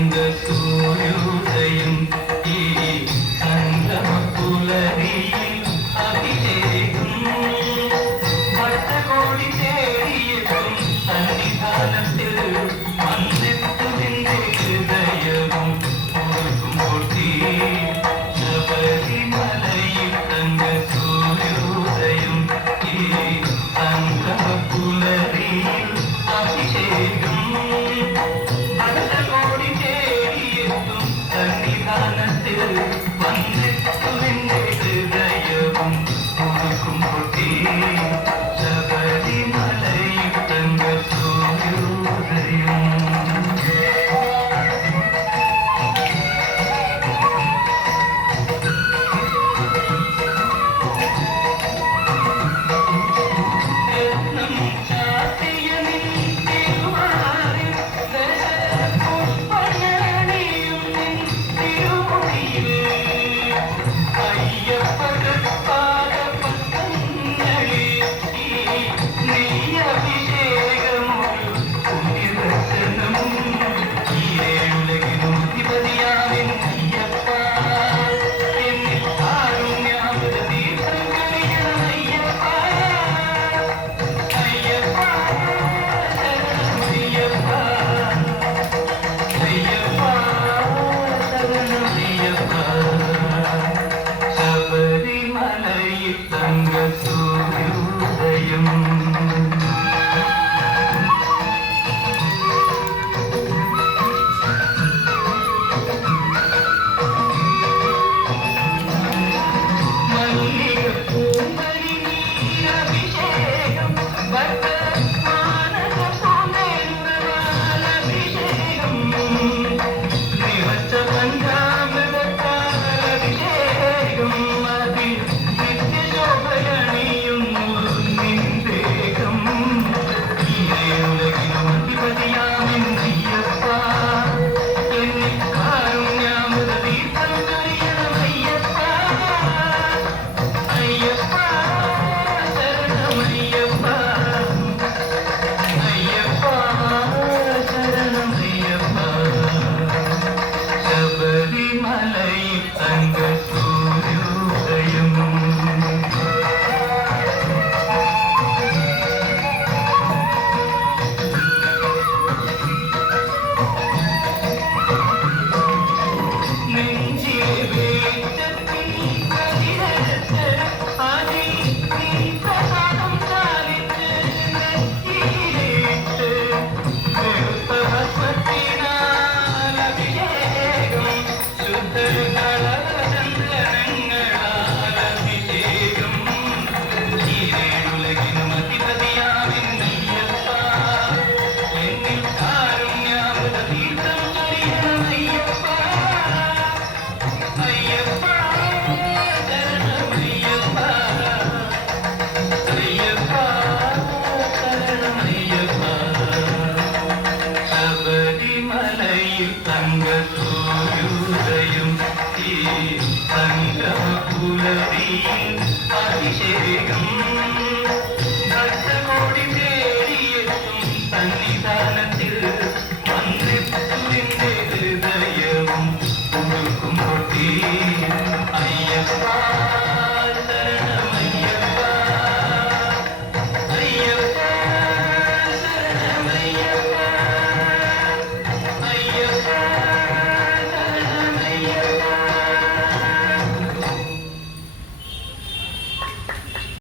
തങ്ക സൂര്യോദയം ഈ സംഗമപുലരിയിൽ അഭിഷേകം വട്ടകോടി തേടിയെത്തും സന്നിധാനത്തിൽ വന്നെത്തുമെന്റെ ഹൃദയവും ഓർക്കുമ്പോൾ ശബരിമലയിൽ തങ്ക സൂര്യോദയം ഈ സംഗമപുലരിയിൽ അഭിഷേകം വട്ടകോടി തേടിയെത്തും സന്നിധാനത്തിൽ വന്നെത്തുമെന്റെ ഹൃദയവും ഓർക്കുമ്പോൾ ശബരിമലയിൽ തങ്ക സൂര്യോദയം. ശബരിമലയിൽ തങ്ക സൂര്യോദയം. അഭിഷേകം അഭിഷേകം നിറച്ച പഞ്ചാമൃതത്താലഭിഷേകം അതിൽ നിത്യശോഭയണിയുന്നു നിന്ദേഹം ഈരയുലകിനും അധിപതിയാമെന്നയ്യപ്പ എന്നിൽ കാരുണ്യാമൃത തീർത്ഥം ചൊരിയണമയ്യപ്പ അയ്യപ്പ ശരണമയ്യപ്പ അയ്യപ്പ ശരണമയ്യപ്പ. ശബരിമലയിൽ തങ്ക സൂര്യോദയം. നെഞ്ചിലെ വേറ്റത്തിൽ കതിരത്ത് ആദി നീ പ്രസാദം ചാലിച്ച് നെറ്റിയിലിട്ട് വെളുത്ത ഭസ്മത്തിനാൽ അഭിഷേകം ശുദ്ധകളചന്ദ്രനങ്ങളാൽ അഭിഷേകം ഈരേഴുലകിനും അധിപതിയാമെന്നയ്യപ്പ എന്നിൽ കാരുണ്യാമൃത തീർത്ഥം ചൊരിയണമയ്യപ്പ അയ്യപ്പ ശരണമയ്യപ്പ അയ്യപ്പ ശരണമയ്യപ്പ. ശബരിമലയിൽ തങ്ക സൂര്യോദയം ഈ സംഗമപുലരിയിൽ അഭിഷേകം